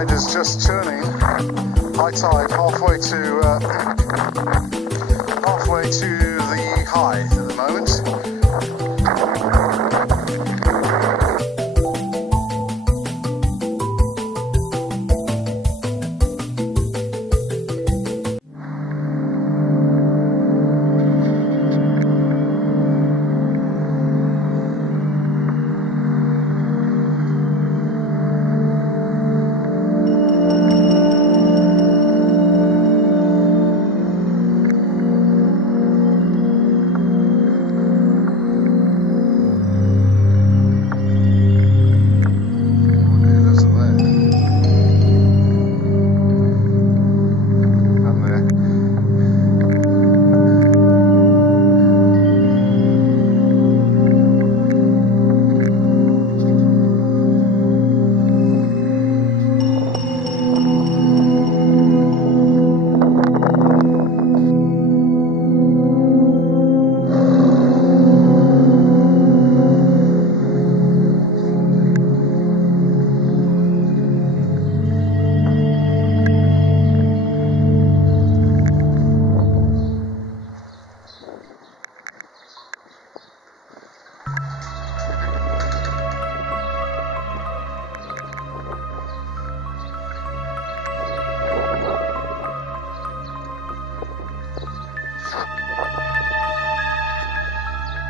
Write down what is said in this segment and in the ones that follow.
tide is just turning. High tide, halfway to the high at the moment.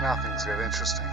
Now things get interesting.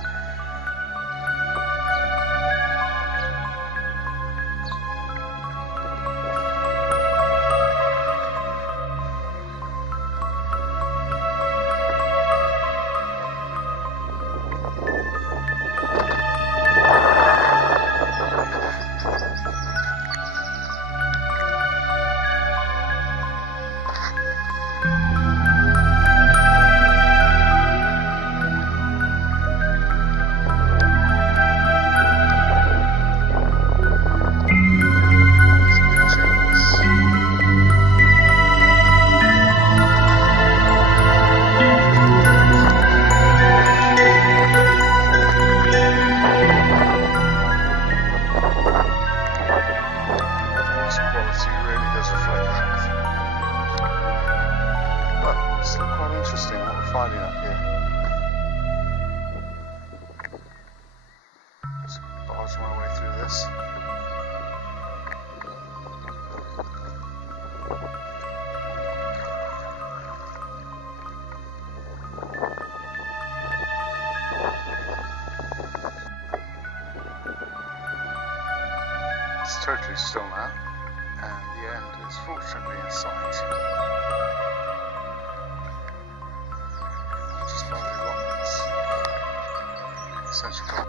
Interesting what we're finding up here. Just barge my way through this. It's totally still now, and the end is fortunately in sight. Essentially, back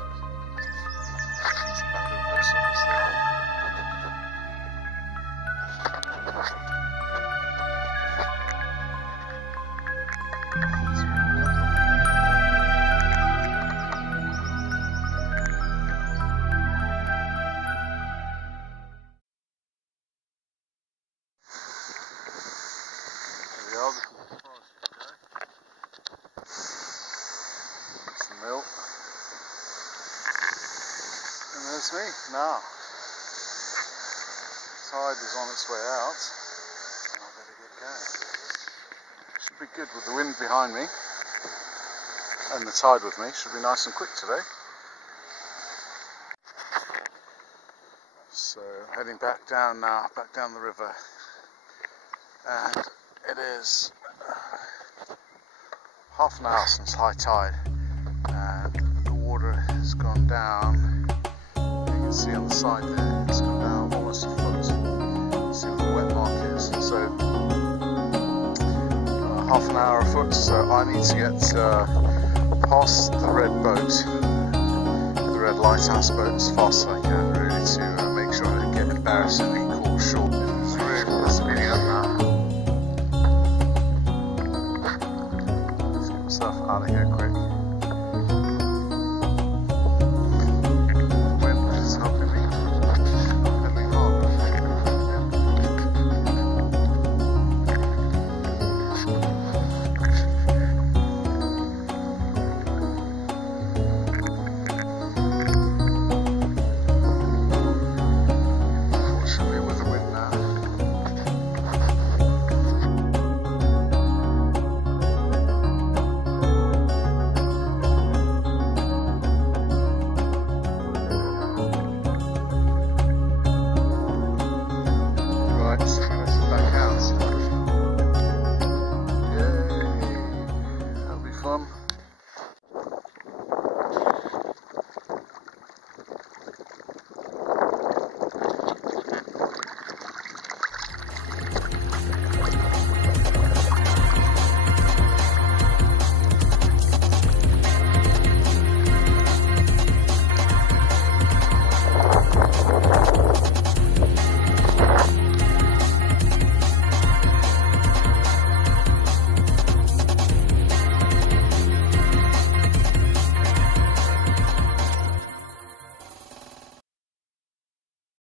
of the post office there. There we are, it's the mill. And there's me now. Tide is on its way out, and I better get going. Should be good with the wind behind me and the tide with me. Should be nice and quick today. So heading back down now, back down the river, and it is half an hour since high tide, and the water has gone down. You can see on the side there, it's gone down almost a foot. See where the wet mark is. So half an hour a foot. So I need to get past the red boat, the red lighthouse boat, as fast as I can, really, to make sure I don't get embarrassingly caught short. It's really speeding up now. Let's get myself out of here quick.